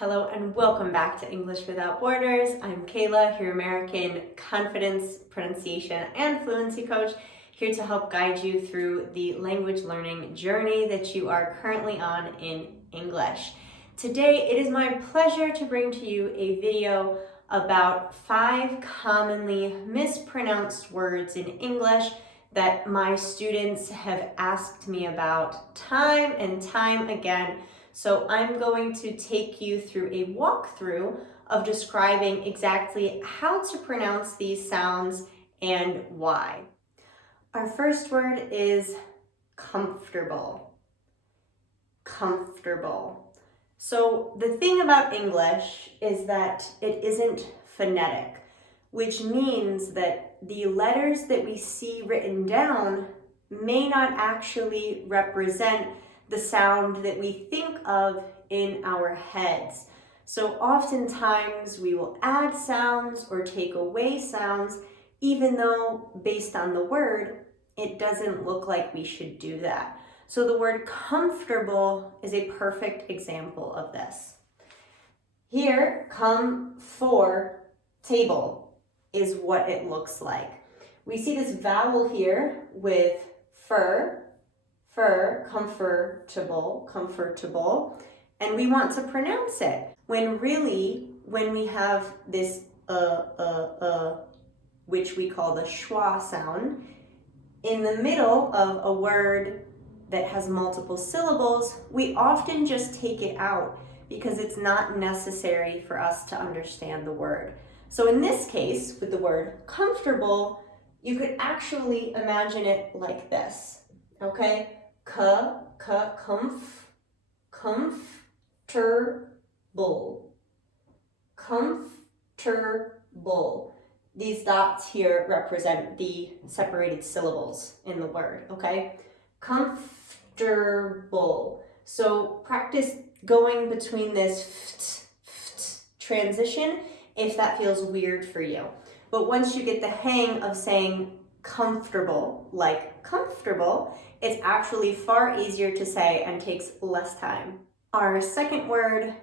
Hello and welcome back to English Without Borders. I'm Kayla, your American confidence, pronunciation, and fluency coach, here to help guide you through the language learning journey that you are currently on in English. Today, it is my pleasure to bring to you a video about 5 commonly mispronounced words in English that my students have asked me about time and time again. So I'm going to take you through a walkthrough of describing exactly how to pronounce these sounds and why. Our first word is comfortable. Comfortable. So the thing about English is that it isn't phonetic, which means that the letters that we see written down may not actually represent the sound that we think of in our heads. So oftentimes we will add sounds or take away sounds, even though based on the word, it doesn't look like we should do that. So the word comfortable is a perfect example of this. Here, come for table is what it looks like. We see this vowel here with fur, comfortable, comfortable, and we want to pronounce it. When really, when we have this which we call the schwa sound, in the middle of a word that has multiple syllables, we often just take it out because it's not necessary for us to understand the word. So in this case, with the word comfortable, you could actually imagine it like this, okay? Comfortable. Comfortable. These dots here represent the separated syllables in the word, okay? Comfortable. So practice going between this transition if that feels weird for you. But once you get the hang of saying comfortable, like comfortable, it's actually far easier to say and takes less time. Our second word,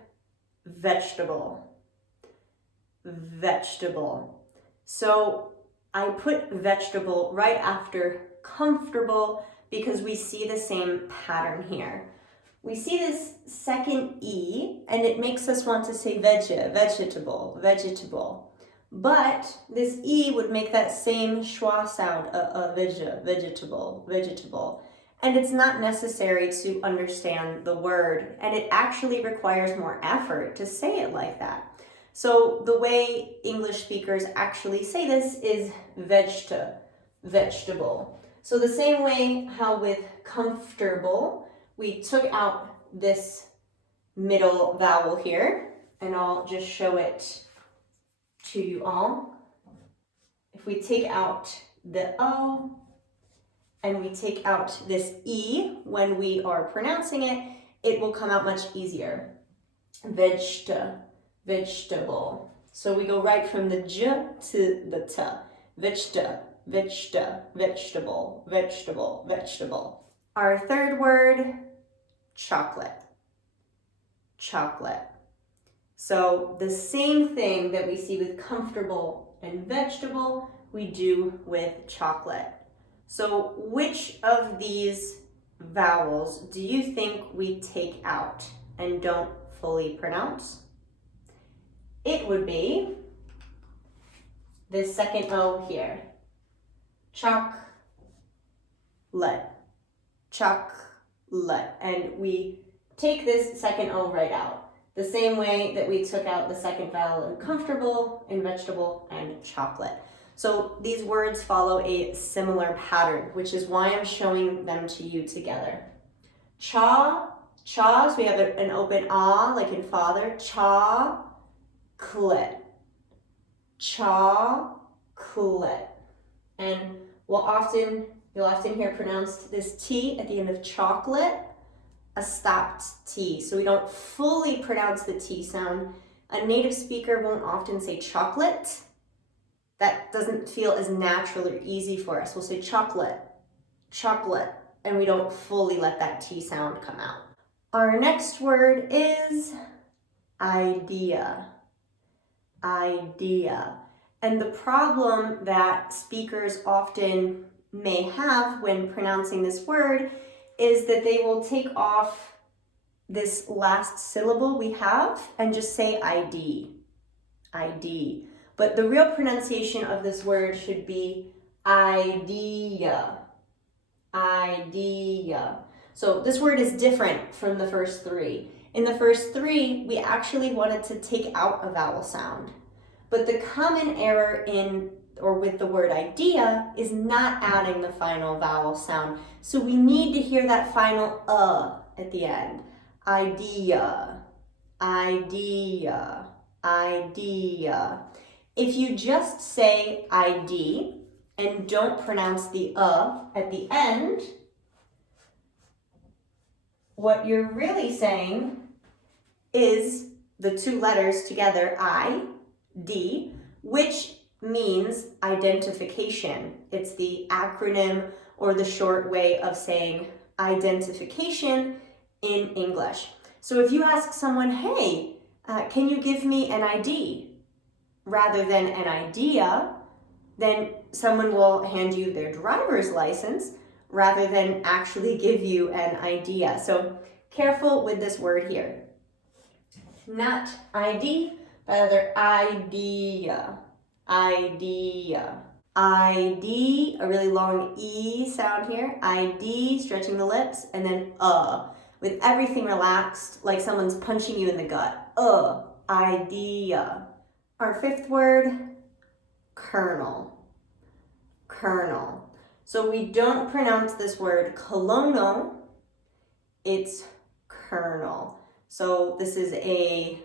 vegetable. Vegetable. So I put vegetable right after comfortable because we see the same pattern here. We see this second E and it makes us want to say vegetable, vegetable. But this E would make that same schwa sound, vegetable, vegetable. And it's not necessary to understand the word, and it actually requires more effort to say it like that. So the way English speakers actually say this is vegetable. So the same way how with comfortable, we took out this middle vowel here, and I'll just show it to you all. If we take out the O and we take out this E when we are pronouncing it, it will come out much easier. Vegetable. So we go right from the J to the T. Vegetable. Our third word, chocolate. Chocolate. So the same thing that we see with comfortable and vegetable, we do with chocolate. So which of these vowels do you think we take out and don't fully pronounce? It would be this second O here. Chocolate. Chocolate. And we take this second O right out. The same way that we took out the second vowel in comfortable, in vegetable, and chocolate. So these words follow a similar pattern, which is why I'm showing them to you together. Cha, so we have an open ah, like in father. Chocolate. Chocolate. And you'll often hear pronounced this T at the end of chocolate, a stopped T. So we don't fully pronounce the T sound. A native speaker won't often say chocolate. That doesn't feel as natural or easy for us. We'll say chocolate, and we don't fully let that T sound come out. Our next word is idea, idea. And the problem that speakers often may have when pronouncing this word is that they will take off this last syllable we have and just say ID, ID. But the real pronunciation of this word should be idea, idea. So this word is different from the first three. In the first three, we actually wanted to take out a vowel sound. But the common error with the word idea is not adding the final vowel sound. So we need to hear that final at the end. Idea, idea, idea. If you just say ID and don't pronounce the at the end, what you're really saying is the two letters together, I, D, which means identification. It's the acronym or the short way of saying identification in English. So if you ask someone, hey, can you give me an ID? Rather than an idea, then someone will hand you their driver's license rather than actually give you an idea. So careful with this word here. Not ID, but rather idea, idea. ID, a really long E sound here. ID, stretching the lips, and then with everything relaxed, like someone's punching you in the gut. Idea. Our fifth word, kernel, kernel. So we don't pronounce this word colonel, it's kernel. So this is a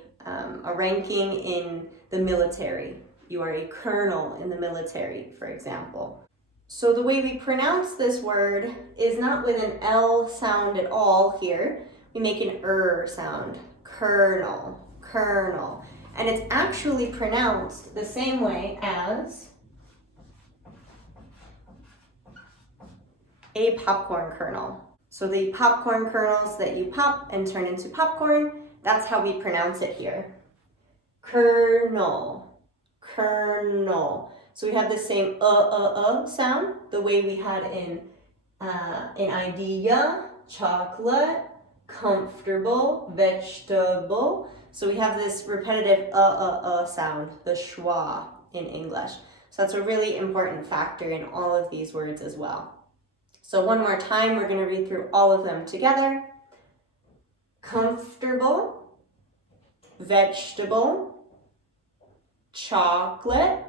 ranking in the military. You are a colonel in the military, for example. So the way we pronounce this word is not with an L sound at all here. We make an sound, kernel, kernel. And it's actually pronounced the same way as a popcorn kernel. So the popcorn kernels that you pop and turn into popcorn, that's how we pronounce it here. Kernel, kernel. So we have the same sound, the way we had in idea, chocolate, comfortable, vegetable. So we have this repetitive sound, the schwa in English. So that's a really important factor in all of these words as well. So one more time, we're going to read through all of them together. Comfortable, vegetable, chocolate,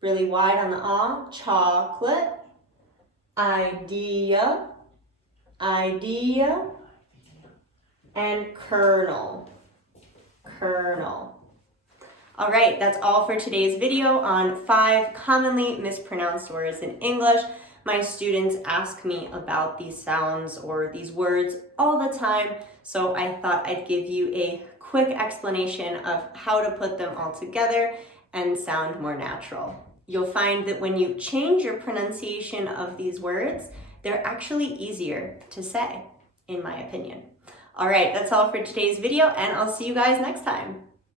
really wide on the chocolate, idea, idea, and kernel, kernel. All right, that's all for today's video on 5 commonly mispronounced words in English. My students ask me about these sounds or these words all the time, so I thought I'd give you a quick explanation of how to put them all together and sound more natural. You'll find that when you change your pronunciation of these words, they're actually easier to say, in my opinion. All right, that's all for today's video, and I'll see you guys next time.